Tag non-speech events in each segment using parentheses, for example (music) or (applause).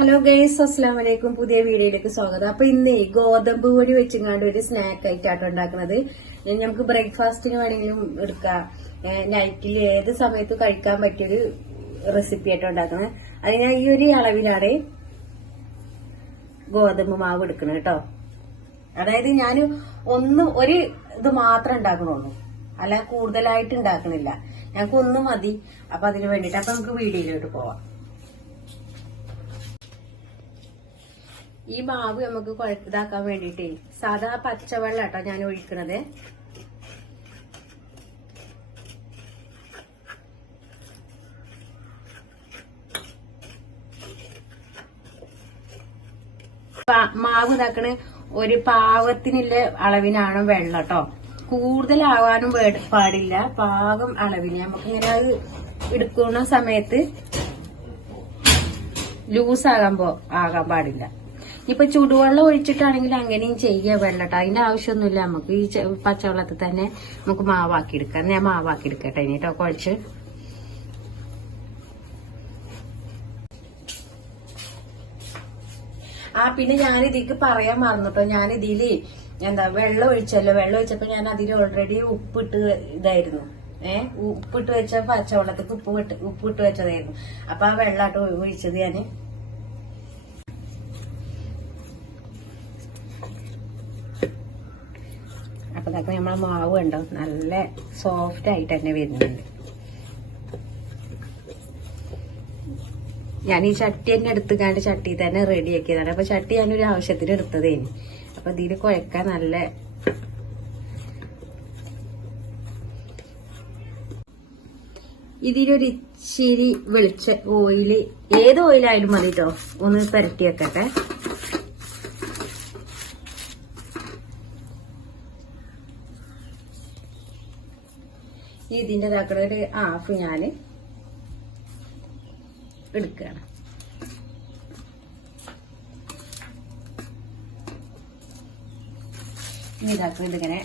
Hello guys അസ്സാം വലൈക്കും പുതിയ വീഡിയോയിലേക്ക് സ്വാഗതം. അപ്പൊ ഇന്ന് ഗോതമ്പ് പൊടി വെച്ചിങ്ങാണ്ട് ഒരു സ്നാക്ക് ആയിട്ടാണ് ഉണ്ടാക്കുന്നത്. നമുക്ക് ബ്രേക്ക്ഫാസ്റ്റിന് വേണമെങ്കിലും എടുക്കാം. നൈറ്റിൽ ഏത് സമയത്ത് കഴിക്കാൻ പറ്റിയൊരു റെസിപ്പി ആയിട്ട് ഉണ്ടാക്കുന്നത്. അതിന് ഈ ഒരു അളവിലാണ് ഗോതമ്പ് മാവ് എടുക്കുന്നത് കേട്ടോ. അതായത് ഞാൻ ഒന്ന് ഒരു ഇത് മാത്രം ഉണ്ടാക്കണുള്ളൂ. അല്ല കൂടുതലായിട്ട് ഉണ്ടാക്കണില്ല. ഞങ്ങൾക്ക് ഒന്ന് മതി. അപ്പൊ അതിന് വേണ്ടിട്ട് അപ്പൊ നമുക്ക് വീഡിയോയിലോട്ട് പോവാം. ഈ മാവ് നമുക്ക് ഇതാക്കാൻ വേണ്ടിട്ടേ സാധാ പച്ചവെള്ളം കേട്ടോ ഞാൻ ഒഴിക്കണത്. മാവ് ഇതാക്കണ ഒരു പാകത്തിനുള്ള അളവിനാണ് വെള്ളം കേട്ടോ കൂടുതലാവാനും പാടില്ല. പാകം അളവിന്. നമുക്ക് ഇങ്ങനെ അത് എടുക്കുന്ന സമയത്ത് ലൂസ് ആകാൻ പോ ആകാൻ പാടില്ല. ഇപ്പൊ ചൂടുവെള്ളം ഒഴിച്ചിട്ടാണെങ്കിൽ അങ്ങനെയും ചെയ്യുക വെള്ളട്ടോ അതിന്റെ ആവശ്യമൊന്നുമില്ല. നമുക്ക് ഈ പച്ചവെള്ളത്തിൽ തന്നെ നമുക്ക് മാവാക്കി എടുക്കാം ഞാൻ മാവാക്കി എടുക്കട്ടെ ഇനി കേട്ടോ കുഴച്ച്. ആ പിന്നെ ഞാൻ ഇതിക്ക് പറയാൻ മറന്നിട്ടോ. ഞാൻ എന്താ വെള്ളം ഒഴിച്ചല്ലോ. വെള്ളം ഒഴിച്ചപ്പോ ഞാൻ അതിൽ ഓൾറെഡി ഉപ്പിട്ട് ഇതായിരുന്നു. ഏഹ് ഉപ്പിട്ട് വെച്ച പച്ചവെള്ളത്തേക്ക് ഉപ്പ് ഇട്ട് ഉപ്പിട്ട് വെച്ചതായിരുന്നു. അപ്പൊ ആ വെള്ളാട്ടോ ഒഴിച്ചത് ഞാൻ. അപ്പൊ ഇതൊക്കെ നമ്മളെ മാവ് കണ്ടോ? നല്ല സോഫ്റ്റ് ആയിട്ട് തന്നെ വരുന്നുണ്ട്. ഞാൻ ഈ ചട്ടി തന്നെ എടുത്തുകാണ്ട് ചട്ടി തന്നെ റെഡി ആക്കിയതാണ്. അപ്പൊ ചട്ടി ഞാനൊരു ആവശ്യത്തിന് എടുത്തതേന്. അപ്പൊ ഇതിൽ കുഴക്കാൻ നല്ല ഇതിലൊരു ഇച്ചിരി വെളിച്ച ഓയിൽ ഏത് ഓയിലായാലും മതി കേട്ടോ ഒന്ന് പുരട്ടി വെക്കട്ടെ. ഇതിന്റെ ഇതാക്കുന്ന ഒരു ഹാഫ് ഞാൻ എടുക്കുകയാണ് ഇതാക്കുക ഇതിങ്ങനെ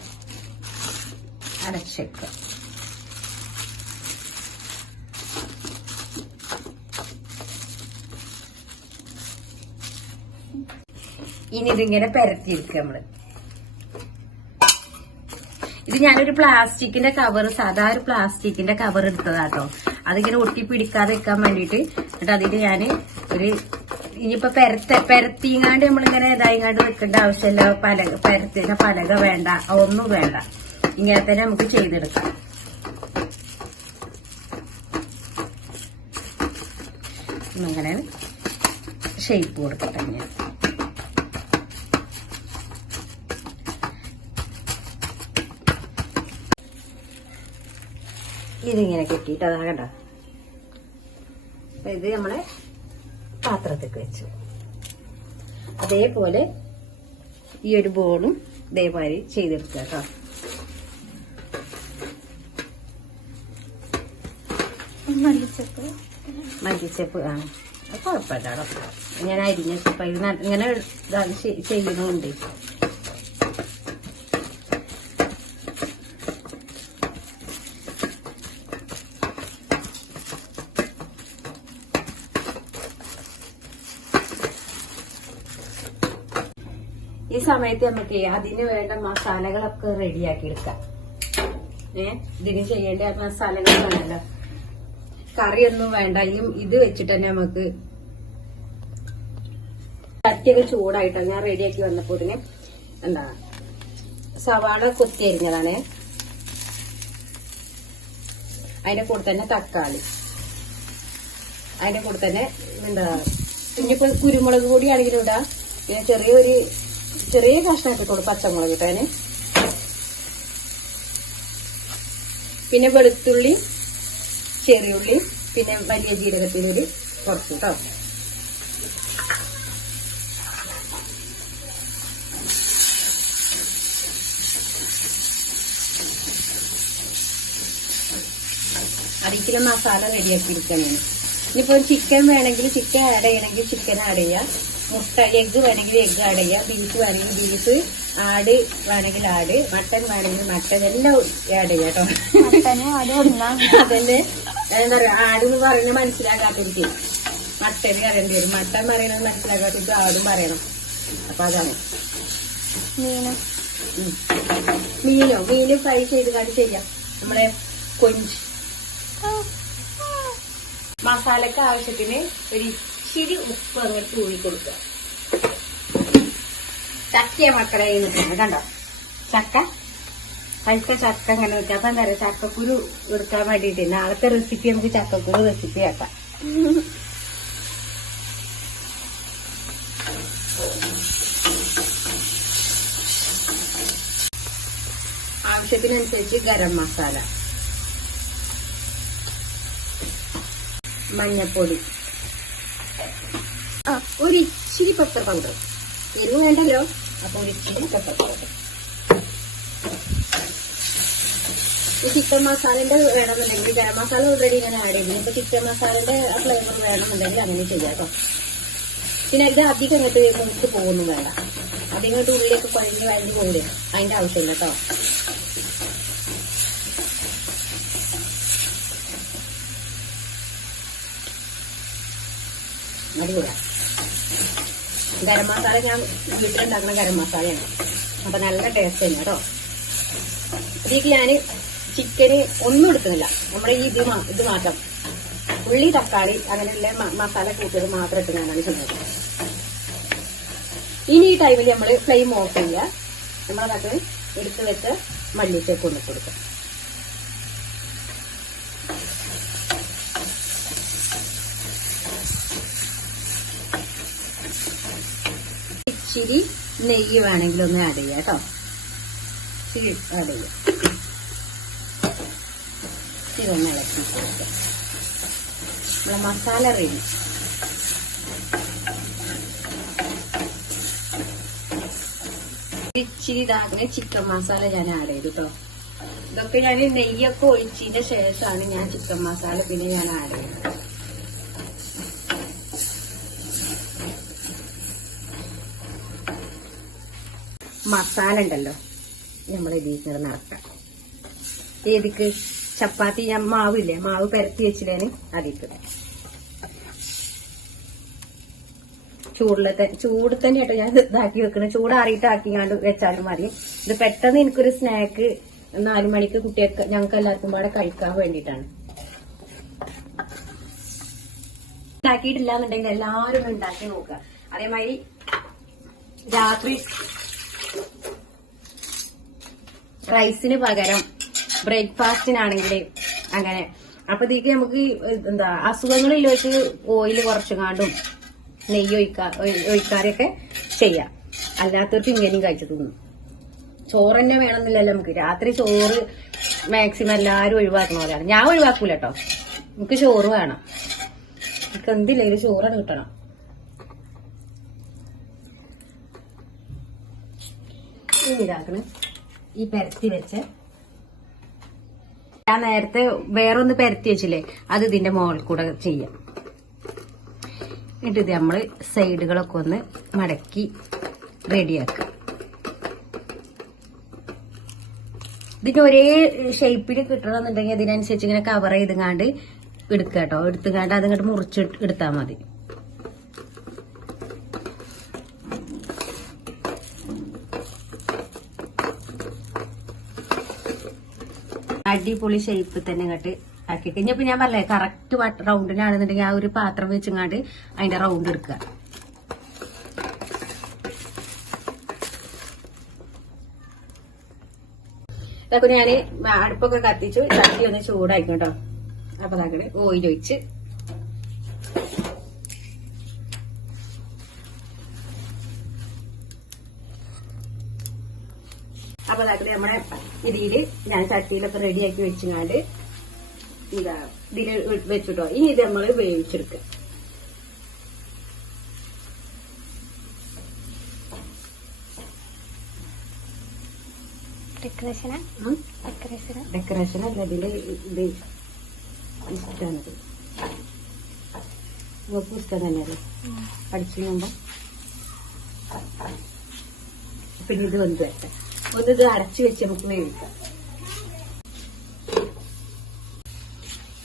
അടച്ചേക്കുക. ഇനി ഇതിങ്ങനെ പെരത്തിയിരിക്കുക നമ്മൾ. ഇത് ഞാനൊരു പ്ലാസ്റ്റിക്കിന്റെ കവർ സാധാ ഒരു പ്ലാസ്റ്റിക്കിന്റെ കവർ എടുത്തതാട്ടോ. അതിങ്ങനെ ഒട്ടി പിടിക്കാതെ വെക്കാൻ വേണ്ടിയിട്ട്. എന്നിട്ട് അതിന് ഞാൻ ഒരു ഇനിയിപ്പോ പെരത്ത പെരത്തിങ്ങാണ്ട് നമ്മളിങ്ങനെ ഇതായിങ്ങാണ്ട് വെക്കേണ്ട ആവശ്യമില്ല. പലക പെരത്തിന് പലക വേണ്ട ഒന്നും വേണ്ട. ഇങ്ങനെ തന്നെ നമുക്ക് ചെയ്തെടുക്കാം. അങ്ങനെ ഷേപ്പ് കൊടുക്കട്ടെ ഞാൻ ഇതിങ്ങനെ കെട്ടിയിട്ട് അതാണ് കണ്ടോ? ഇത് നമ്മളെ പാത്രത്തേക്ക് വെച്ചു. അതേപോലെ ഈ ഒരു ബോളും ഇതേമാതിരി ചെയ്തെടുക്കുക കേട്ടോ. മല്ലിച്ചപ്പ്. ആ. അത് കുഴപ്പമില്ല കേട്ടോ. ഞാൻ അരിഞ്ഞ ചപ്പ് ഇത് ഇങ്ങനെ ചെയ്യണമുണ്ട് ഈ സമയത്ത് നമുക്ക് അതിന് വേണ്ട മസാലകളൊക്കെ റെഡിയാക്കി എടുക്കാം ഏ? ഇതിന് ചെയ്യേണ്ട മസാലകൾ വേണമല്ലോ കറിയൊന്നും വേണ്ട. ഇനിയും ഇത് വെച്ചിട്ട് തന്നെ നമുക്ക് ചട്ടിയൊക്കെ ചൂടായിട്ടാണ് ഞാൻ റെഡിയാക്കി വന്നപ്പോൾ ഇതിന് എന്താ സവാള കൊത്തി അരിഞ്ഞതാണ്. അതിന്റെ കൂടെ തന്നെ തക്കാളി. അതിന്റെ കൂടെ തന്നെ എന്താ ഇനിയിപ്പോ കുരുമുളക് കൂടി ആണെങ്കിലും ഇടാം. പിന്നെ ചെറിയൊരു ചെറിയ കഷ്ണമാക്കിക്കോളൂ പച്ചമുളക് ഇട്ടാന് പിന്നെ വെളുത്തുള്ളി ചെറിയ ഉള്ളി പിന്നെ വലിയ ജീരകത്തിലൊരു കുറച്ച് കേട്ടോ അതിക്കിലെ മസാല റെഡിയാക്കി എടുക്കണം ഇനിയിപ്പോ ചിക്കൻ വേണമെങ്കിൽ ചിക്കൻ ആഡ് ചെയ്യണമെങ്കിൽ ചിക്കൻ ആഡ് ചെയ്യാം. മുട്ട എഗ്ഗ് വേണമെങ്കിൽ എഗ്ഗ് ആഡ് ചെയ്യാം. ബീഫ് വേണമെങ്കിൽ ബീഫ് ആട് വേണമെങ്കിൽ ആട് മട്ടൻ വേണമെങ്കിൽ മട്ടൻ എല്ലാം ആഡ് ചെയ്യാം കേട്ടോ. (laughs) അതന്നെ. എന്താ പറയാ ആട് എന്ന് പറയുന്നത് മനസ്സിലാക്കാത്തിരിക്കും. മട്ടൻ കറിയേണ്ടി വരും. മട്ടൻ പറയുന്നത് മനസ്സിലാക്കാത്ത ആടും പറയണം. അപ്പൊ അതാണ്. മീനോ? മീന് ഫ്രൈ ചെയ്ത് കാട്ടി ചെയ്യാം. നമ്മളെ കൊഞ്ച്. മസാലക്ക് ആവശ്യത്തിന് ഒരു ഇച്ചിരി ഉപ്പ് അങ്ങോട്ട് ഊഴി കൊടുക്കുക. ചക്കയ മക്കളെ കണ്ടോ? ചക്ക? പഴുത്ത ചക്ക അങ്ങനെ വെക്കാം അപ്പൊ എന്താ പറയുക? ചക്കക്കുരു എടുക്കാൻ വേണ്ടിയിട്ട് നാളത്തെ റെസിപ്പി നമുക്ക് ചക്കക്കുരു റെസിപ്പി ആക്കാം. ആവശ്യത്തിനനുസരിച്ച് ഗരം മസാല മഞ്ഞപ്പൊടി. ഒരു ഇച്ചിരി പെപ്പർ പൗഡർ എരിവ് വേണ്ടല്ലോ? അപ്പൊ ഒരു ഇച്ചിരി ചിക്കൻ മസാലന്റെ വേണമെന്നുണ്ടെങ്കിൽ ഗരം മസാല ഓൾറെഡി ഇങ്ങനെ ആഡ് ചെയ്യുന്നു. ഇപ്പൊ ചിക്കൻ മസാലന്റെ ആ ഫ്ലേവർ വേണമെന്നുണ്ടെങ്കിൽ അങ്ങനെ ചെയ്യാം പിന്നെ ഇത് അധികം ഇങ്ങോട്ട് നമുക്ക് പോകുന്നു വേണ്ട. അധികം ഇങ്ങോട്ട് ഉള്ളിലേക്ക് കുഴഞ്ഞ് വഴഞ്ഞ് പോകില്ല അതിന്റെ ആവശ്യമില്ല കേട്ടോ. അടിപൊളിയാ. ഗരം മസാല ഞാൻ വീട്ടിലുണ്ടാക്കുന്ന ഗരം മസാലയാണ്. അപ്പൊ നല്ല ടേസ്റ്റ് തന്നെ കേട്ടോ. ഇതിലേക്ക് ഞാൻ ചിക്കന് ഒന്നും എടുക്കുന്നില്ല. നമ്മുടെ ഈ ഇത് ഇത് മാത്രം. ഉള്ളി തക്കാളി അങ്ങനെയുള്ള മസാല കൂട്ടുകൾ മാത്രം ഇട്ട് ഞാനാണ് ചെയ്യുന്നത്. ഇനി ഈ ടൈമിൽ നമ്മൾ ഫ്ലെയിം ഓഫ് ചെയ്യുക. നമ്മളതൊക്കെ എടുത്ത് വെച്ച് മല്ലിച്ചേക്ക് കൊണ്ടു കൊടുക്കുക. ഇച്ചിരി നെയ്യ് വേണമെങ്കിൽ ഒന്ന് ആഡ് ചെയ്യാം കേട്ടോ. ഇച്ചിരി ആഡ് ചെയ്യാം. ഇതൊന്ന് ഇളക്കി കൊടുക്കാം. നമ്മളെ മസാല റെഡി ഇച്ചിരി ഇതാകുന്ന ചിക്കൻ മസാല ഞാൻ ആഡ് ചെയ്തു കേട്ടോ ഇതൊക്കെ ഞാൻ നെയ്യൊക്കെ ഒഴിച്ചതിന്റെ ശേഷമാണ് ഞാൻ ചിക്കൻ മസാല പിന്നെ ഞാൻ ആഡ് ചെയ്യുന്നത് മസാല ഉണ്ടല്ലോ നമ്മൾ ഇതിൽ നടക്കാം ഏതിക്ക്? ചപ്പാത്തി ഞാൻ മാവില്ലേ? മാവ് പെരത്തി വെച്ചില്ലേന്? അതിക്ക് ചൂടിലെ ചൂട് തന്നെ കേട്ടോ ഞാൻ ഇതാക്കി വെക്കണേ. ചൂടാറിയിട്ട് ആക്കിങ്ങാണ്ട് വെച്ചാലും മതി. ഇത് പെട്ടെന്ന് എനിക്കൊരു സ്നാക്ക് നാലു മണിക്ക് കുട്ടികൾക്ക് ഞങ്ങൾക്ക് എല്ലാവർക്കും പാടെ കഴിക്കാൻ വേണ്ടിയിട്ടാണ്. ഉണ്ടാക്കിയിട്ടില്ല എന്നുണ്ടെങ്കിൽ എല്ലാവരും ഉണ്ടാക്കി നോക്കുക. അതേമാതിരി രാത്രി റൈസിന് പകരം ബ്രേക്ക്ഫാസ്റ്റിനാണെങ്കിൽ അങ്ങനെ. അപ്പൊ ഇതിക്ക് നമുക്ക് എന്താ അസുഖങ്ങളിലേക്ക് ഓയിൽ കുറച്ചുകാണ്ടും നെയ്യ് ഒഴിക്കാ ഒഴി- ഒഴിക്കാറൊക്കെ ചെയ്യാം. അല്ലാത്തവർക്ക് ഇങ്ങനെയും കഴിച്ചു തോന്നും. ചോറ് തന്നെ വേണമെന്നില്ലല്ലോ നമുക്ക്. രാത്രി ചോറ് മാക്സിമം എല്ലാവരും ഒഴിവാക്കണ പോലെയാണ്. ഞാൻ ഒഴിവാക്കൂല കേട്ടോ നമുക്ക് ചോറ് വേണം. നമുക്ക് എന്തില്ലെങ്കിലും ചോറാണ് കിട്ടണം. ഇതാക്കണ്. ഈ പെരത്തി വെച്ച്. ഞാൻ നേരത്തെ വേറൊന്ന് പെരത്തി വെച്ചില്ലേ അത് ഇതിന്റെ മുകളിൽ കൂടെ ചെയ്യാം. എന്നിട്ട് ഇത് നമ്മൾ സൈഡുകളൊക്കെ ഒന്ന് മടക്കി റെഡിയാക്കുക ഇതിന് ഒരേ ഷേപ്പിൽ കിട്ടണമെന്നുണ്ടെങ്കിൽ അതിനനുസരിച്ച് ഇങ്ങനെ കവർ ചെയ്തുങ്ങാണ്ട് എടുക്കുക കേട്ടോ എടുത്തുങ്ങാണ്ട് അതിങ്ങോട്ട് മുറിച്ച് എടുത്താൽ മതി. അടിപൊളി ഷേപ്പ് തന്നെ ഇങ്ങോട്ട് ആക്കി കഴിഞ്ഞപ്പോ ഞാൻ പറഞ്ഞേ കറക്റ്റ് റൗണ്ടിനാണെന്നുണ്ടെങ്കിൽ ആ ഒരു പാത്രം വെച്ചിങ്ങാണ്ട് അതിന്റെ റൗണ്ട് എടുക്കുക. ഇതൊക്കെ ഞാൻ അടുപ്പൊക്കെ കത്തിച്ചു ചട്ടി ഒന്ന് ചൂടായിക്കോട്ടോ. കേട്ടോ അപ്പൊ ഓയിൽ ഒഴിച്ച് അപ്പൊ അതായത് നമ്മുടെ ഇതിൽ ഞാൻ ചട്ടിയിലൊക്കെ റെഡിയാക്കി വെച്ചിങ്ങാണ്ട് ഇതാ ഇതിൽ വെച്ചിട്ടോ. ഇനി ഇത് നമ്മൾ വേവിച്ചെടുക്കുക ഡെക്കറേഷനാ ഉം. ഡെക്കറേഷനാ ഡെക്കറേഷൻ അല്ല ഇതിൽ ഇത് ഇഷ്ടമാണത് നിങ്ങൾക്ക് ഇഷ്ടം തന്നെയല്ലേ പഠിച്ചു കഴിയുമ്പോ. പിന്നെ ഇത് വന്ന് വരട്ടെ ഒന്നിത് അരച്ചു അടച്ചു വെച്ച് നമുക്ക് വേവിക്കാം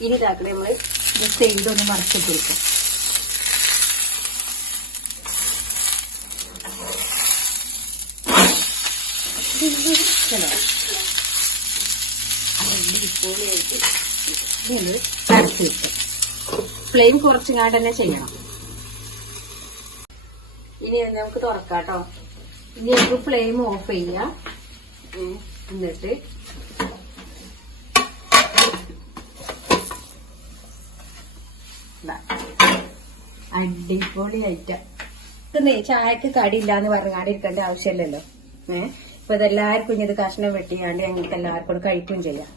ഇനി ഇതാക്കണേ നമ്മൾ ഈ സൈഡ് ഒന്ന് മറച്ചിട്ട് കൊടുക്കാം. പരത്തി വെക്കാം. ഫ്ലെയിം കുറച്ചുങ്ങാണ്ട് തന്നെ ചെയ്യണം. ഇനി നമുക്ക് തുറക്കാട്ടോ. ഇനി നമുക്ക് ഫ്ലെയിം ഓഫ് ചെയ്യാം. എന്നിട്ട്. അടിപൊളി ഐറ്റം ചായക്ക് കടിയില്ലാന്ന് എന്ന് പറഞ്ഞാണ്ട് ഇരിക്കേണ്ട ആവശ്യമില്ലല്ലോ. ഏഹ് ഇപ്പൊ ഇതെല്ലാവർക്കും ഇനി ഇത് കഷ്ണം വെട്ടിയാണ്ട് ഞങ്ങൾക്ക് എല്ലാവർക്കും കഴിക്കുകയും ചെയ്യാം.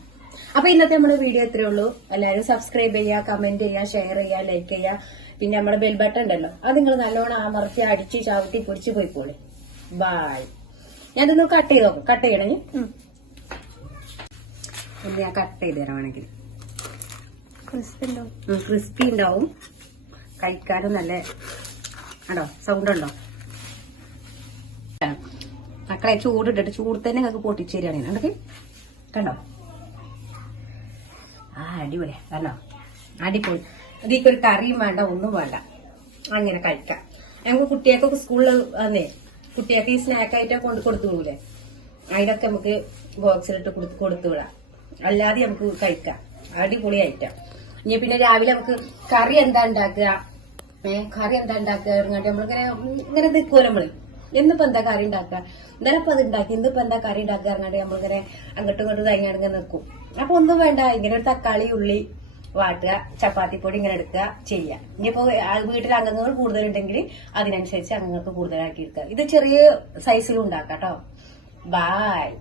അപ്പൊ ഇന്നത്തെ നമ്മുടെ വീഡിയോ ഇത്രേ ഉള്ളൂ. എല്ലാവരും സബ്സ്ക്രൈബ് ചെയ്യുക കമന്റ് ചെയ്യുക ഷെയർ ചെയ്യുക ലൈക്ക് ചെയ്യുക. പിന്നെ നമ്മുടെ ബെൽ ബട്ടൺ ഉണ്ടല്ലോ. അത് നിങ്ങൾ നല്ലോണം അമർത്തി അടിച്ച് ചവിട്ടി പൊടിച്ച് പോയിക്കോളി. ബായ് ഞാൻ ഇതൊന്ന് കട്ട് ചെയ്ത് നോക്കാം. കട്ട് ചെയ്യണേ. ഒന്ന് ഞാൻ കട്ട് ചെയ്ത് തരാണെങ്കിൽ ക്രിസ്പി ഉണ്ടാവും. കഴിക്കാനും നല്ല ഉണ്ടോ സൗണ്ട് ഉണ്ടോ? മക്കളെ ചൂടിട്ടിട്ട് ചൂട് തന്നെ ഞങ്ങൾക്ക് പൊട്ടിച്ചു തരികയാണ് കണ്ടോ? കണ്ടോ? ആ അടിപൊളി. കണ്ടോ? അടിപൊളി. അതിക്കൊരു കറിയും വേണ്ട ഒന്നും വേണ്ട. അങ്ങനെ കഴിക്കാം. ഞങ്ങൾക്ക് കുട്ടികൾക്കൊക്കെ സ്കൂളിൽ വന്നേ കുട്ടികൾക്ക് ഈ സ്നാക്കായിട്ട് കൊണ്ട് കൊടുത്തു പോകൂലേ അതിനൊക്കെ നമുക്ക് ബോക്സിലിട്ട് കൊടുത്ത് കൊടുത്തു വിടാം. അല്ലാതെ നമുക്ക് കഴിക്കാം. അടിപൊളി ഐറ്റം ഇനി പിന്നെ രാവിലെ നമുക്ക് കറി എന്താ ഉണ്ടാക്കുക? ഏഹ് കറി എന്താ ഉണ്ടാക്കുക ഇറങ്ങാണ്ട് നമ്മളിങ്ങനെ ഇങ്ങനെ നിൽക്കുമല്ലോ നമ്മൾ. എന്നിപ്പോ എന്താ കറി ഉണ്ടാക്കുക? ഇന്നലെ ഇപ്പൊ അത് ഉണ്ടാക്കി ഇന്നിപ്പോ എന്താ കറി ഉണ്ടാക്കുക ഇറങ്ങാണ്ട് നമ്മളിങ്ങനെ അങ്ങോട്ടും ഇങ്ങോട്ടും ഇങ്ങനെ നിൽക്കും അപ്പൊ ഒന്നും വേണ്ട ഇങ്ങനെ തക്കാളി ഉള്ളി വാട്ടുക ചപ്പാത്തിപ്പൊടി ഇങ്ങനെ എടുക്കുക ചെയ്യുക. ഇനിയിപ്പോ വീട്ടിൽ അംഗങ്ങൾ കൂടുതലുണ്ടെങ്കിൽ അതിനനുസരിച്ച് അംഗങ്ങൾക്ക് കൂടുതലാക്കി എടുക്കുക. ഇത് ചെറിയ സൈസിലും ഉണ്ടാക്കാം കേട്ടോ ബായ്